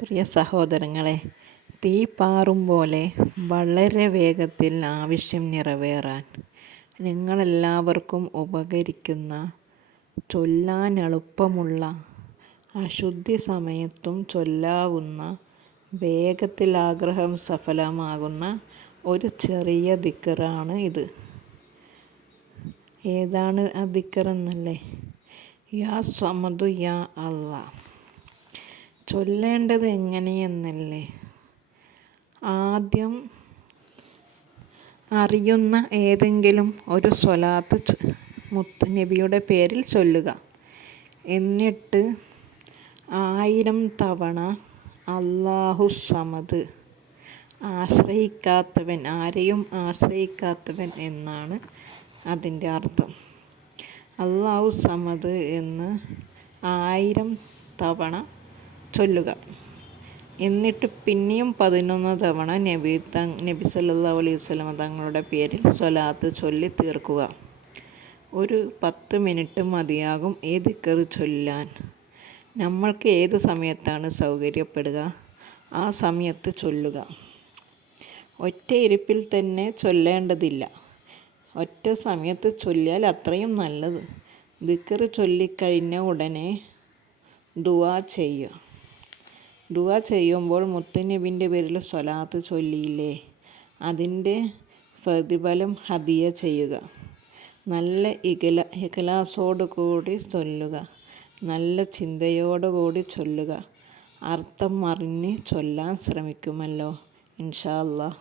പ്രിയ സഹോദരങ്ങളെ, തീ പാറും പോലെ വളരെ വേഗത്തിൽ ആവശ്യം നിറവേറാൻ നിങ്ങളെല്ലാവർക്കും ഉപകരിക്കുന്ന, ചൊല്ലാൻ എളുപ്പമുള്ള, അശുദ്ധി സമയത്തും ചൊല്ലാവുന്ന, വേഗത്തിൽ ആഗ്രഹം സഫലമാകുന്ന ഒരു ചെറിയ ദിക്റാണ് ഇത്. ഏതാണ് ആ ദിക്റെന്നല്ലേ? യാ സമദു യാ അല്ലാ. ചൊല്ലേണ്ടത് എങ്ങനെയെന്നല്ലേ? ആദ്യം അറിയുന്ന ഏതെങ്കിലും ഒരു സ്വലാത്ത് മുത്തുനബിയുടെ പേരിൽ ചൊല്ലുക. എന്നിട്ട് 1000 തവണ അല്ലാഹു സമദ്, ആശ്രയിക്കാത്തവൻ, ആരെയും ആശ്രയിക്കാത്തവൻ എന്നാണ് അതിൻ്റെ അർത്ഥം. അല്ലാഹു സമദ് എന്ന് 1000 തവണ ചൊല്ലുക. എന്നിട്ട് പിന്നെയും 11 തവണ നബി സല്ലല്ലാഹു അലൈഹി വസല്ലം തങ്ങളുടെ പേരിൽ സ്വലാത്ത് ചൊല്ലി തീർക്കുക. ഒരു 10 മിനിറ്റ് മതിയാകും ഈ ദിക്ർ ചൊല്ലാൻ. നമ്മൾക്ക് ഏത് സമയത്താണ് സൗകര്യപ്പെടുക ആ സമയത്ത് ചൊല്ലുക. ഒറ്റ ഇരിപ്പിൽ തന്നെ ചൊല്ലേണ്ടതില്ല. ഒറ്റ സമയത്ത് ചൊല്ലിയാൽ അത്രയും നല്ലത്. ദിക്ർ ചൊല്ലിക്കഴിഞ്ഞ ഉടനെ ദുആ ചെയ്യുക. ദുആ ചെയ്യുമ്പോൾ മുത്തുനബിൻ്റെ പേരിൽ സ്വലാത്ത് ചൊല്ലിയില്ലേ, അതിൻ്റെ പ്രതിഫലം ഹദിയ ചെയ്യുക. നല്ല ഇഖ്ലാസോടു കൂടി ചൊല്ലുക. നല്ല ചിന്തയോടുകൂടി ചൊല്ലുക. അർത്ഥം അറിഞ്ഞ് ചൊല്ലാൻ ശ്രമിക്കുമല്ലോ ഇൻഷാ അല്ലാഹ്.